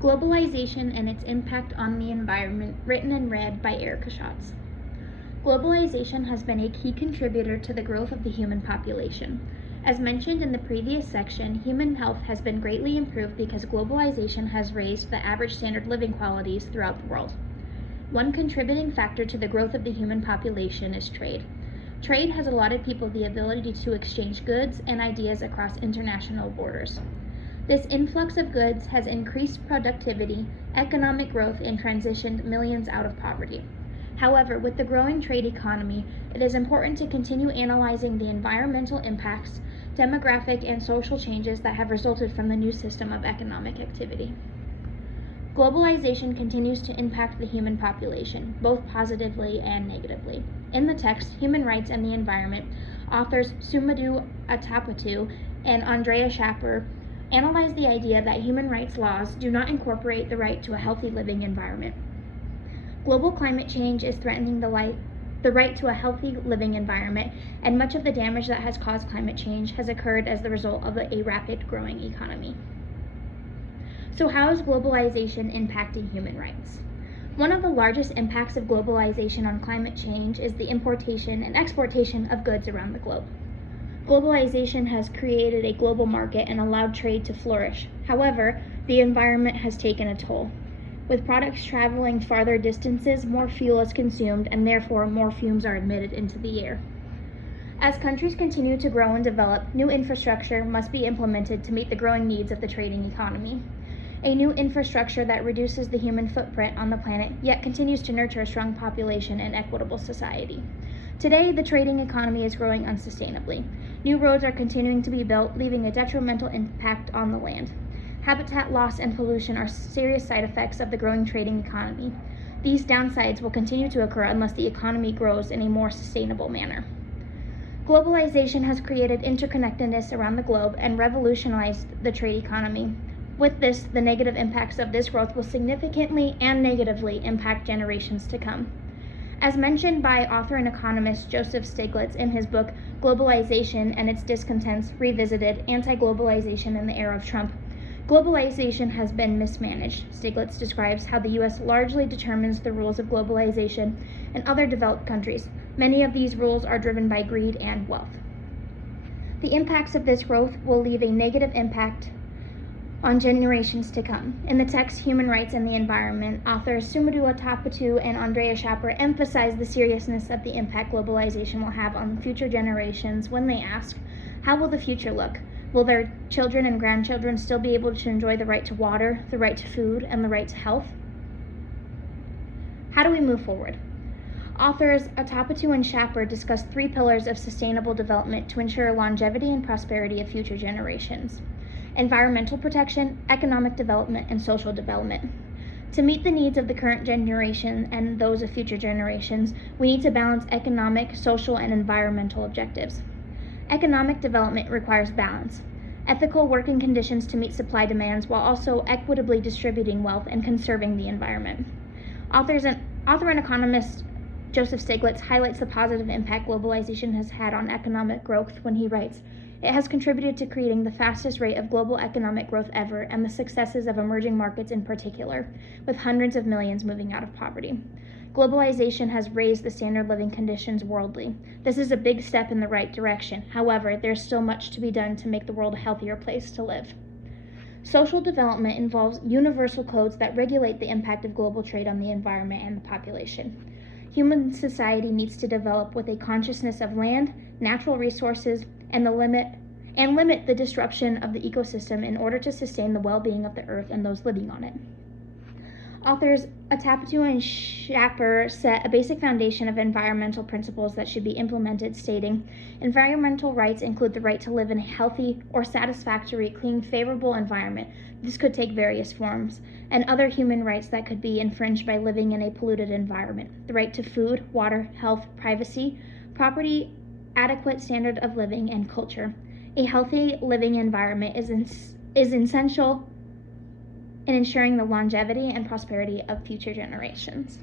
Globalization and its impact on the environment, written and read by Erica Schatz. Globalization has been a key contributor to the growth of the human population. As mentioned in the previous section, human health has been greatly improved because globalization has raised the average standard living qualities throughout the world. One contributing factor to the growth of the human population is trade. Trade has allotted people the ability to exchange goods and ideas across international borders. This influx of goods has increased productivity, economic growth, and transitioned millions out of poverty. However, with the growing trade economy, it is important to continue analyzing the environmental impacts, demographic, and social changes that have resulted from the new system of economic activity. Globalization continues to impact the human population, both positively and negatively. In the text, Human Rights and the Environment, authors Sumadou Atapatu and Andrea Schapper analyze the idea that human rights laws do not incorporate the right to a healthy living environment. Global climate change is threatening the right to a healthy living environment, and much of the damage that has caused climate change has occurred as the result of a rapid growing economy. So how is globalization impacting human rights? One of the largest impacts of globalization on climate change is the importation and exportation of goods around the globe. Globalization has created a global market and allowed trade to flourish. However, the environment has taken a toll. With products traveling farther distances, more fuel is consumed, and therefore more fumes are emitted into the air. As countries continue to grow and develop, new infrastructure must be implemented to meet the growing needs of the trading economy. A new infrastructure that reduces the human footprint on the planet, yet continues to nurture a strong population and equitable society. Today, the trading economy is growing unsustainably. New roads are continuing to be built, leaving a detrimental impact on the land. Habitat loss and pollution are serious side effects of the growing trading economy. These downsides will continue to occur unless the economy grows in a more sustainable manner. Globalization has created interconnectedness around the globe and revolutionized the trade economy. With this, the negative impacts of this growth will significantly and negatively impact generations to come. As mentioned by author and economist Joseph Stiglitz in his book Globalization and Its Discontents Revisited, Anti-Globalization in the Era of Trump, globalization has been mismanaged. Stiglitz describes how the U.S. largely determines the rules of globalization in other developed countries. Many of these rules are driven by greed and wealth. The impacts of this growth will leave a negative impact on generations to come. In the text Human Rights and the Environment, authors Sumadou Atapatu and Andrea Schapper emphasize the seriousness of the impact globalization will have on future generations when they ask, how will the future look? Will their children and grandchildren still be able to enjoy the right to water, the right to food, and the right to health? How do we move forward? Authors Atapatu and Schapper discuss 3 pillars of sustainable development to ensure longevity and prosperity of future generations: environmental protection, economic development, and social development. To meet the needs of the current generation and those of future generations, we need to balance economic, social, and environmental objectives. Economic development requires balance, ethical working conditions to meet supply demands while also equitably distributing wealth and conserving the environment. Author and economist Joseph Stiglitz highlights the positive impact globalization has had on economic growth when he writes, "It has contributed to creating the fastest rate of global economic growth ever and the successes of emerging markets in particular, with hundreds of millions moving out of poverty. Globalization has raised the standard living conditions worldly. This is a big step in the right direction. However, there's still much to be done to make the world a healthier place to live." Social development involves universal codes that regulate the impact of global trade on the environment and the population. Human society needs to develop with a consciousness of land, natural resources, and limit the disruption of the ecosystem in order to sustain the well-being of the earth and those living on it. Authors Atapatu and Schapper set a basic foundation of environmental principles that should be implemented, stating, environmental rights include the right to live in a healthy or satisfactory, clean, favorable environment. This could take various forms, and other human rights that could be infringed by living in a polluted environment. The right to food, water, health, privacy, property, adequate standard of living, and culture. A healthy living environment is essential in ensuring the longevity and prosperity of future generations.